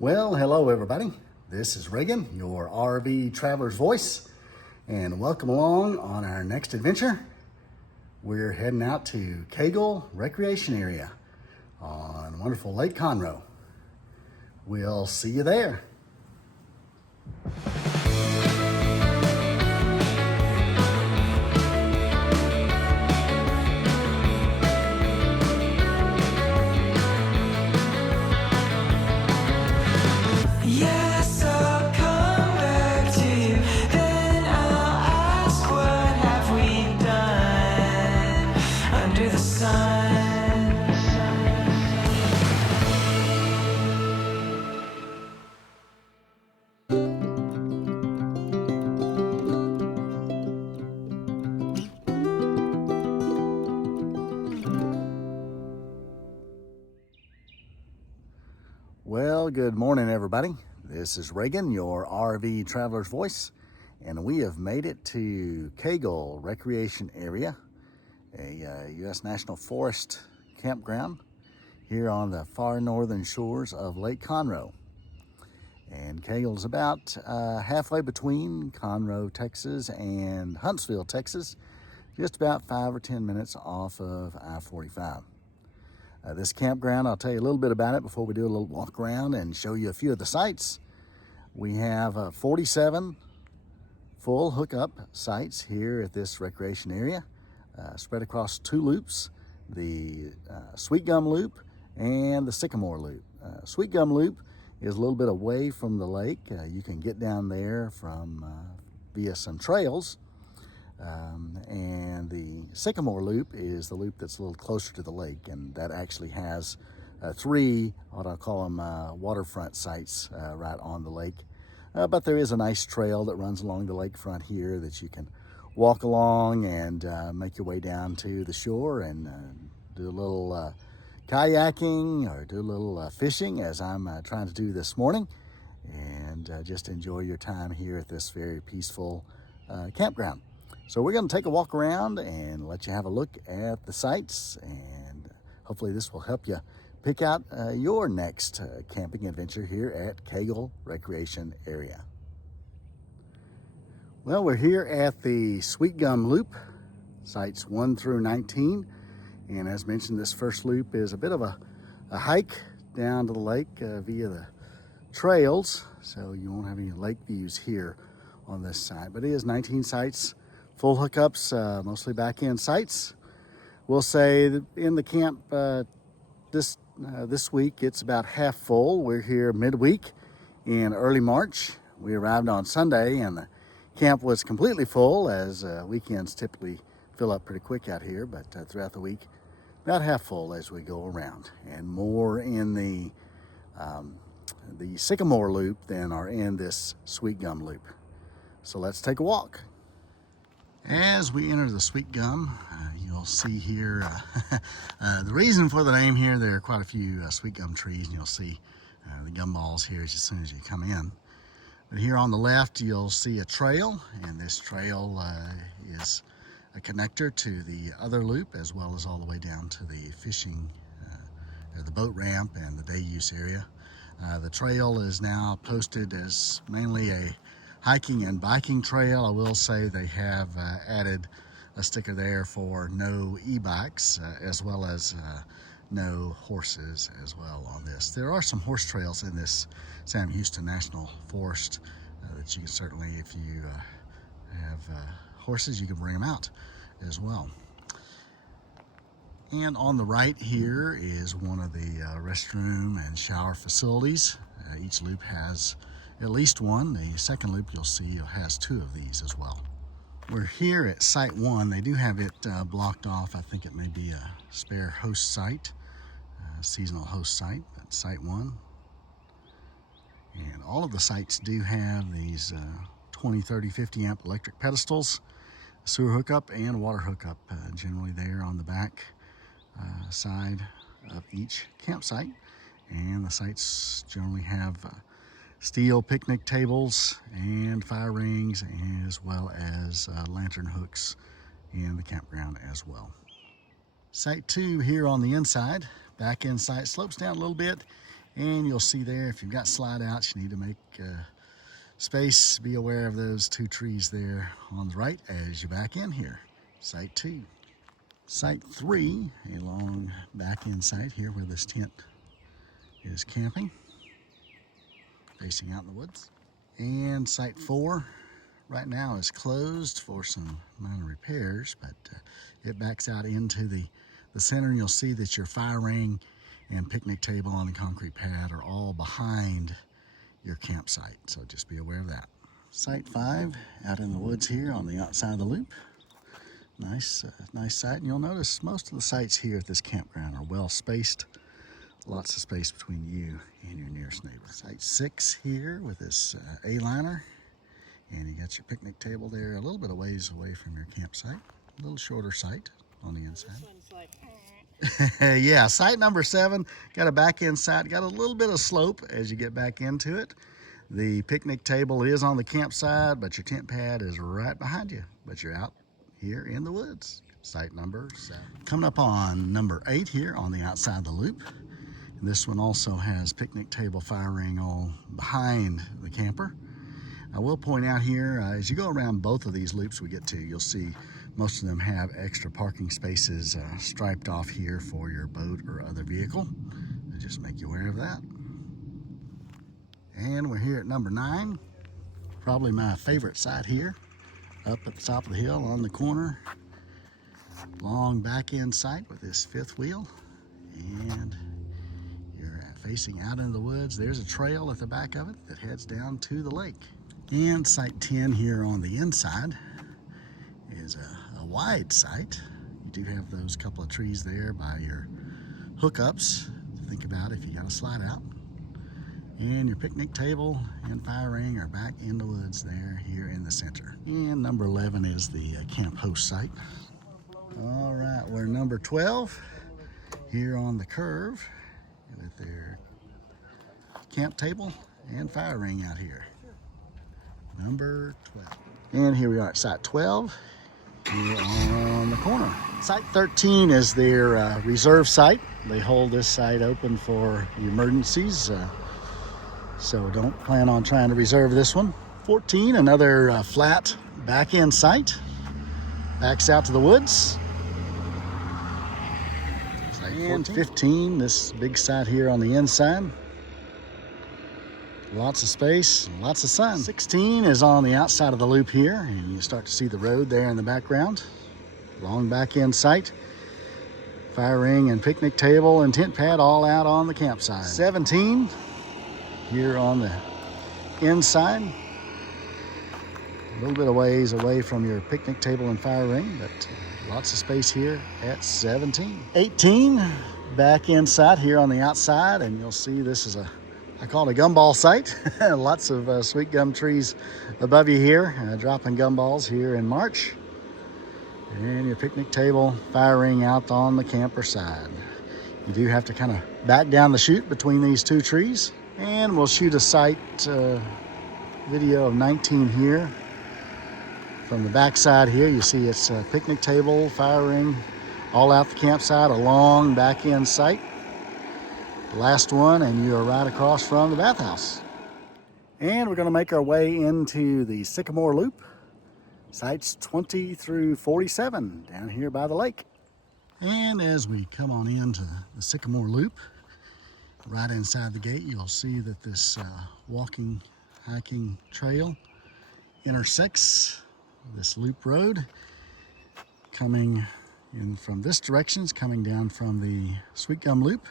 Well, hello everybody. This is Reagan, your RV traveler's voice, and welcome along on our next adventure. We're heading out to Cagle Recreation Area on wonderful Lake Conroe. We'll see you there. Yes, I'll come back to you. Then I'll ask, what have we done under the sun? Well, good morning everybody. This is Reagan, your RV traveler's voice, and we have made it to Cagle Recreation Area, a U.S. National Forest campground here on the far northern shores of Lake Conroe. And Cagle is about halfway between Conroe, Texas and Huntsville, Texas, just about 5 or 10 minutes off of I-45. This campground, I'll tell you a little bit about it before we do a little walk around and show you a few of the sites. We have 47 full hookup sites here at this recreation area, spread across 2 loops, the Sweet Gum Loop and the Sycamore Loop. Sweet Gum Loop is a little bit away from the lake. You can get down there from via some trails. And the Sycamore Loop is the loop that's a little closer to the lake, and that actually has 3, what I'll call them, waterfront sites right on the lake. But there is a nice trail that runs along the lakefront here that you can walk along and make your way down to the shore and do a little kayaking or do a little fishing, as I'm trying to do this morning, and just enjoy your time here at this very peaceful campground. So we're going to take a walk around and let you have a look at the sites, and hopefully this will help you pick out your next camping adventure here at Cagle Recreation Area. Well, we're here at the Sweet Gum Loop, sites 1 through 19, and as mentioned, this first loop is a bit of a hike down to the lake via the trails, so you won't have any lake views here on this side, but it is 19 sites. Full hookups, mostly back-end sites. We'll say that in the camp this week, it's about half full. We're here midweek in early March. We arrived on Sunday, and the camp was completely full, as weekends typically fill up pretty quick out here. But throughout the week, about half full as we go around, and more in the Sycamore Loop than are in this Sweet Gum Loop. So let's take a walk. As we enter the Sweet Gum, you'll see here the reason for the name here. There are quite a few sweet gum trees, and you'll see the gum balls here as soon as you come in. But here on the left, you'll see a trail, and this trail is a connector to the other loop, as well as all the way down to the fishing, or the boat ramp and the day use area. The trail is now posted as mainly a hiking and biking trail. I will say they have added a sticker there for no e-bikes, as well as no horses as well on this. There are some horse trails in this Sam Houston National Forest that you can certainly, if you have horses, you can bring them out as well. And on the right here is one of the restroom and shower facilities. Each loop has at least one. The second loop you'll see has 2 of these as well. We're here at Site 1. They do have it blocked off. I think it may be a spare host site, seasonal host site, but Site 1. And all of the sites do have these 20, 30, 50 amp electric pedestals, sewer hookup and water hookup, generally there on the back side of each campsite. And the sites generally have steel picnic tables and fire rings, as well as lantern hooks in the campground as well. Site 2 here on the inside, back end site, slopes down a little bit And you'll see there, if you've got slide outs, you need to make space. Be aware of those 2 trees there on the right as you back in here. Site 2. Site 3, a long back end site here where this tent is camping, facing out in the woods. And Site 4 right now is closed for some minor repairs, but it backs out into the center, and you'll see that your fire ring and picnic table on the concrete pad are all behind your campsite, so just be aware of that. Site 5 out in the woods here on the outside of the loop. Nice site, and you'll notice most of the sites here at this campground are well spaced. Lots of space between you and your nearest neighbor. Site 6 here with this A-liner, and you got your picnic table there a little bit of ways away from your campsite. A little shorter site on the inside. This one's like, yeah, site number 7, got a back end site, got a little bit of slope as you get back into it. The picnic table is on the campsite, but your tent pad is right behind you, but you're out here in the woods. Site number 7. Coming up on number 8 here on the outside of the loop. And this one also has picnic table, fire ring all behind the camper. I will point out here, as you go around both of these loops we get to, you'll see most of them have extra parking spaces striped off here for your boat or other vehicle. So just make you aware of that. And we're here at number 9, probably my favorite site here, up at the top of the hill on the corner. Long back end site with this 5th wheel, and you're facing out into the woods. There's a trail at the back of it that heads down to the lake. And site 10 here on the inside is a wide site. You do have those couple of trees there by your hookups to think about if you got to slide out. And your picnic table and fire ring are back in the woods there here in the center. And number 11 is the camp host site. All right, we're number 12 here on the curve with their camp table and fire ring out here. Number 12. And here we are at site 12 here on the corner. Site 13 is their reserve site. They hold this site open for emergencies, so don't plan on trying to reserve this one. 14, another flat back end site. Backs out to the woods. And 15, this big site here on the inside. Lots of space, lots of sun. 16 is on the outside of the loop here, and you start to see the road there in the background. Long back end site. Fire ring and picnic table and tent pad all out on the campsite. 17 here on the inside. A little bit of ways away from your picnic table and fire ring, but lots of space here at 17. 18 back inside here on the outside, and you'll see this is I call it a gumball site. Lots of sweet gum trees above you here, dropping gumballs here in March. And your picnic table, fire ring out on the camper side. You do have to kind of back down the chute between these 2 trees. And we'll shoot a site video of 19 here. From the back side here, you see it's a picnic table, fire ring, all out the campsite, a long back end site. Last one, and you are right across from the bathhouse. And we're going to make our way into the Sycamore Loop, sites 20 through 47 down here by the lake. And as we come on into the Sycamore Loop, right inside the gate, you'll see that this walking, hiking trail intersects this loop road. Coming in from this direction, it's coming down from the Sweet Gum Loop.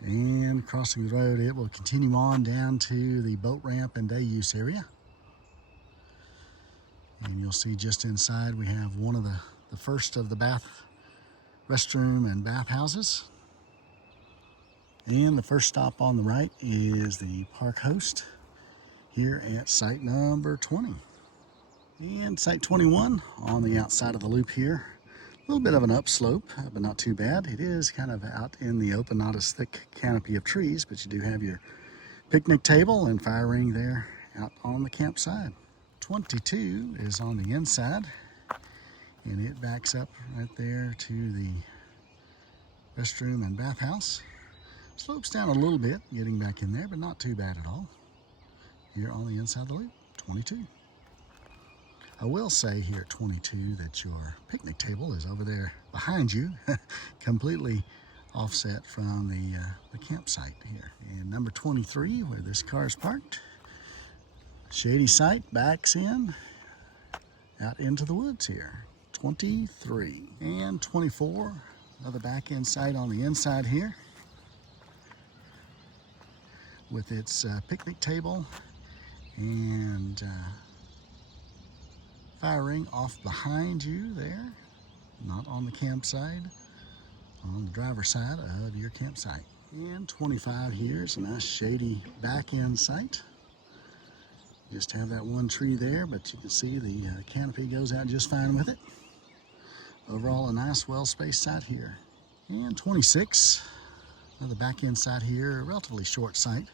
And crossing the road, it will continue on down to the boat ramp and day use area. And you'll see just inside we have one of the first of the restroom and bathhouses. And the first stop on the right is the park host here at site number 20. And site 21 on the outside of the loop here. A little bit of an upslope, but not too bad. It is kind of out in the open, not as thick canopy of trees, but you do have your picnic table and fire ring there out on the campsite. 22 is on the inside, and it backs up right there to the restroom and bathhouse. Slopes down a little bit getting back in there, but not too bad at all. Here on the inside of the loop, 22. I will say here at 22 that your picnic table is over there behind you, completely offset from the campsite here. And number 23, where this car is parked, shady site backs in out into the woods here. 23 and 24, another back end site on the inside here with its picnic table and fire ring off behind you there, not on the campsite, on the driver's side of your campsite. And 25 here is a nice shady back end site. Just have that one tree there, but you can see the canopy goes out just fine with it. Overall, a nice well-spaced site here. And 26, another back end site here, a relatively short site.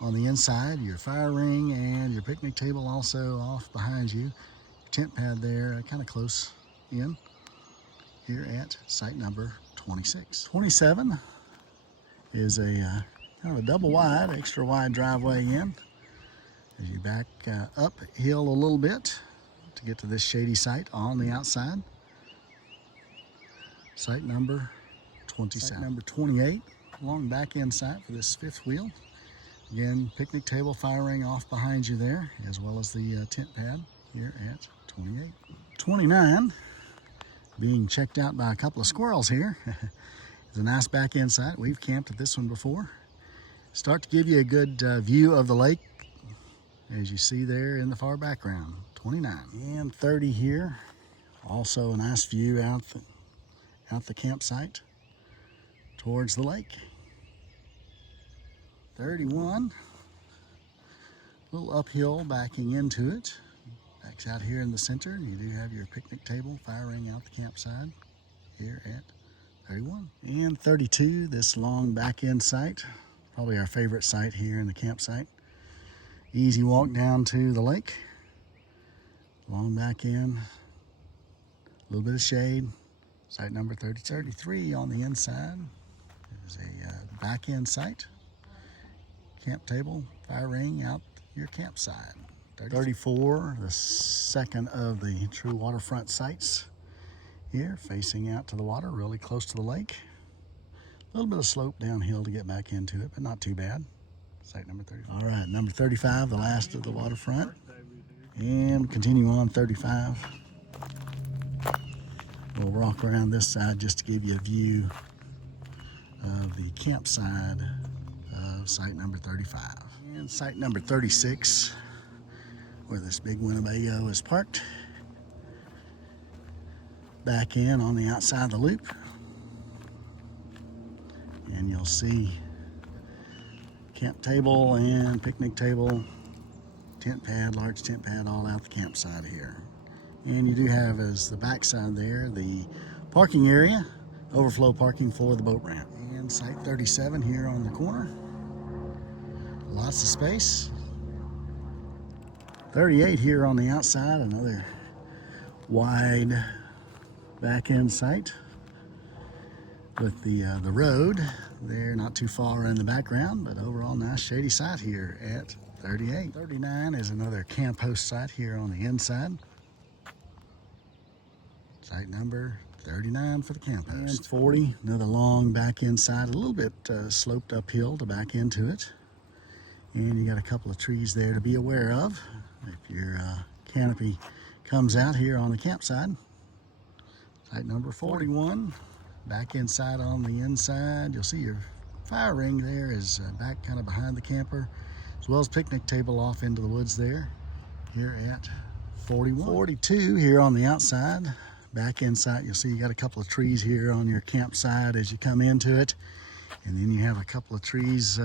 On the inside, your fire ring and your picnic table also off behind you. Tent pad there, kind of close in here at site number 26. 27 is a kind of a double wide, extra wide driveway in as you back uphill a little bit to get to this shady site on the outside. Site number 27. Site number 28, long back end site for this fifth wheel. Again, picnic table, fire ring off behind you there, as well as the tent pad here at 28. 29, being checked out by a couple of squirrels here. It's a nice back end site. We've camped at this one before. Start to give you a good view of the lake, as you see there in the far background. 29 and 30 here. Also a nice view out the campsite towards the lake. 31, a little uphill backing into it. Backs out here in the center. You do have your picnic table, fire ring out the campsite here at 31. And 32, this long back end site. Probably our favorite site here in the campsite. Easy walk down to the lake. Long back end, a little bit of shade. Site number 30. 33 on the inside is a back end site. Camp table, fire ring out your campsite. 34, the second of the true waterfront sites here, facing out to the water, really close to the lake. A little bit of slope downhill to get back into it, but not too bad. Site number 35. All right, number 35, the last of the waterfront. And continue on 35. We'll walk around this side just to give you a view of the campsite of site number 35. And site number 36, where this big Winnebago is parked. Back in on the outside of the loop. And you'll see camp table and picnic table, tent pad, large tent pad all out the campsite here. And you do have, as the back side there, the parking area, overflow parking for the boat ramp. And site 37 here on the corner. Lots of space. 38 here on the outside, another wide back end site with the road there, not too far in the background, but overall nice shady site here at 38. 39 is another camp host site here on the inside. Site number 39 for the camp host. And 40, another long back end site, a little bit sloped uphill to back into it. And you got a couple of trees there to be aware of if your canopy comes out here on the campsite. Site number 41, back inside on the inside. You'll see your fire ring there is back kind of behind the camper, as well as picnic table off into the woods there, here at 41. 42 here on the outside, back inside. You'll see you got a couple of trees here on your campsite as you come into it. And then you have a couple of trees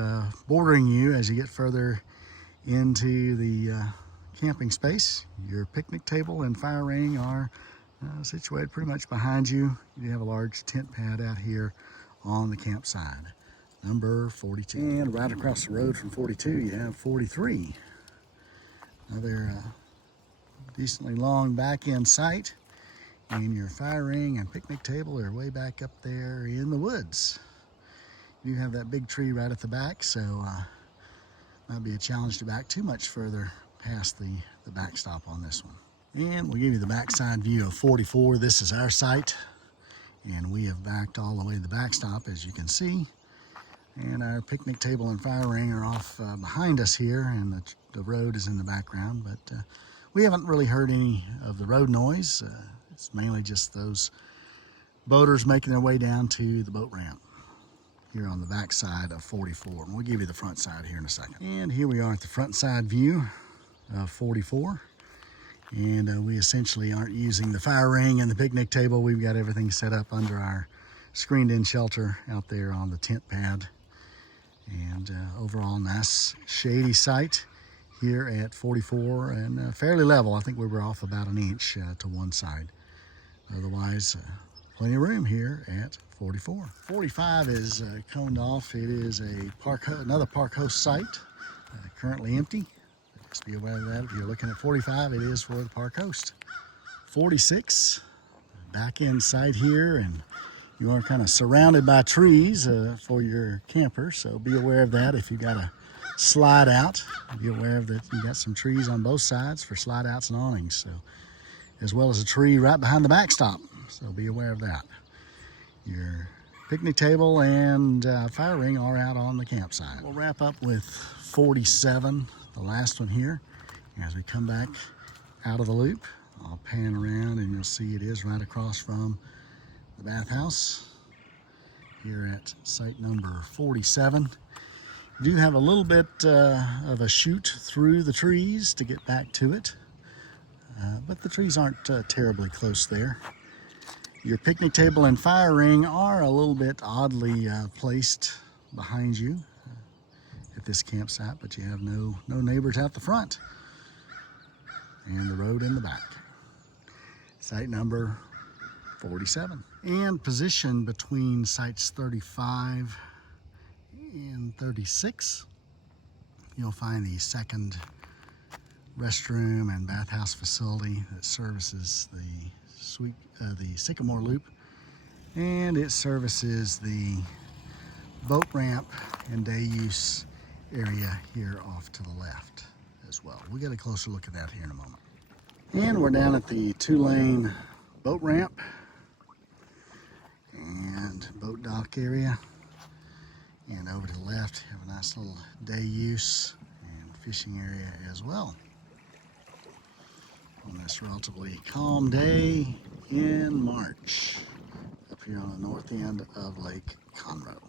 bordering you as you get further into the camping space. Your picnic table and fire ring are situated pretty much behind you. You have a large tent pad out here on the campsite. Number 42. And right across the road from 42, you have 43. Another decently long back end site. And your fire ring and picnic table are way back up there in the woods. You have that big tree right at the back, so might be a challenge to back too much further past the backstop on this one. And we'll give you the backside view of 44. This is our site, and we have backed all the way to the backstop, as you can see. And our picnic table and fire ring are off behind us here, and the road is in the background, but we haven't really heard any of the road noise. It's mainly just those boaters making their way down to the boat ramp here on the back side of 44. And we'll give you the front side here in a second. And here we are at the front side view of 44. And we essentially aren't using the fire ring and the picnic table. We've got everything set up under our screened in shelter out there on the tent pad. And overall nice shady site here at 44, and fairly level. I think we were off about an inch to one side. Otherwise, plenty of room here at 44. 45 is coned off. It is another park host site, currently empty. Just be aware of that. If you're looking at 45, it is for the park host. 46, back in sight here, and you are kind of surrounded by trees for your camper, so be aware of that. If you got to slide out, be aware of that. You got some trees on both sides for slide outs and awnings, so as well as a tree right behind the backstop, so be aware of that. Your picnic table and fire ring are out on the campsite. We'll wrap up with 47, the last one here. As we come back out of the loop, I'll pan around and you'll see it is right across from the bathhouse here at site number 47. You do have a little bit of a chute through the trees to get back to it, but the trees aren't terribly close there. Your picnic table and fire ring are a little bit oddly placed behind you at this campsite, but you have no neighbors out the front, and the road in the back. Site number 47. And positioned between sites 35 and 36, you'll find the second restroom and bathhouse facility that services the Sycamore Loop, and it services the boat ramp and day use area here off to the left as well. We'll get a closer look at that here in a moment. And we're down at the 2-lane boat ramp and boat dock area, and over to the left have a nice little day use and fishing area as well on this relatively calm day in March up here on the north end of Lake Conroe.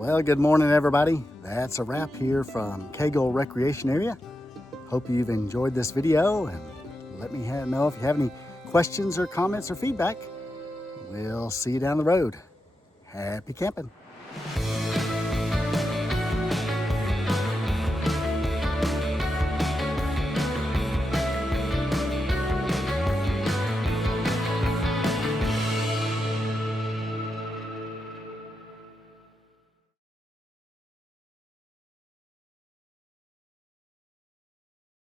Well, good morning, everybody. That's a wrap here from Cagle Recreation Area. Hope you've enjoyed this video, and let me know if you have any questions or comments or feedback. We'll see you down the road. Happy camping.